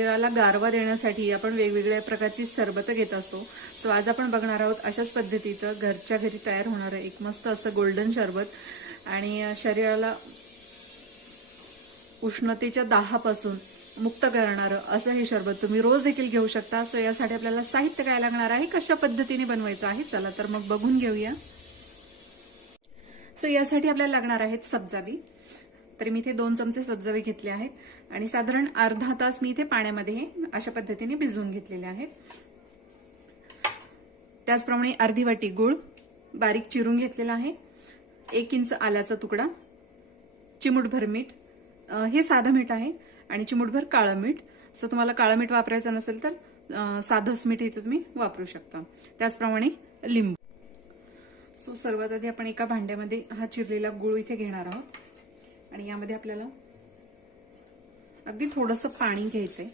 शरीराला गारवा देण्यासाठी आपण वेगवेगळ्या प्रकारची सरबत घेत असतो. सो आज आपण बघणार आहोत अशाच पद्धतीचं घरच्या घरी तयार होणारं एक मस्त असं गोल्डन सरबत आणि शरीराला उष्णतेच्या दाहापासून मुक्त करणारं असं हे सरबत तुम्ही रोज देखील घेऊ शकता. सो यासाठी आपल्याला साहित्य काय लागणार आहे, कशा पद्धतीने बनवायचं आहे, चला तर मग बघून घेऊया. सो यासाठी आपल्याला लागणार आहेत सब्जाबी. तर मी इथे 2 चमचे सब्जाबी घेतले आहेत आणि साधारण अर्धा तास मी इथे पाण्यामध्ये हे अशा पद्धतीने भिजवून घेतलेले आहेत. त्याचप्रमाणे अर्धी वाटी गूळ बारीक चिरून घेतलेला आहे, 1 इंच आल्याचा तुकडा, चिमूटभर मीठ, हे साधं मीठ आहे आणि चिमूटभर काळं मीठ. सो तुम्हाला काळं मीठ वापरायचं नसेल तर साधंच मीठ इथे तुम्ही वापरू शकता. त्याचप्रमाणे लिंबू. सो सर्वात आधी आपण एका भांड्यामध्ये हा चिरलेला गूळ इथे घेणार आहोत आणि यामध्ये आपल्याला अगदी थोडंसं पाणी घ्यायचंय.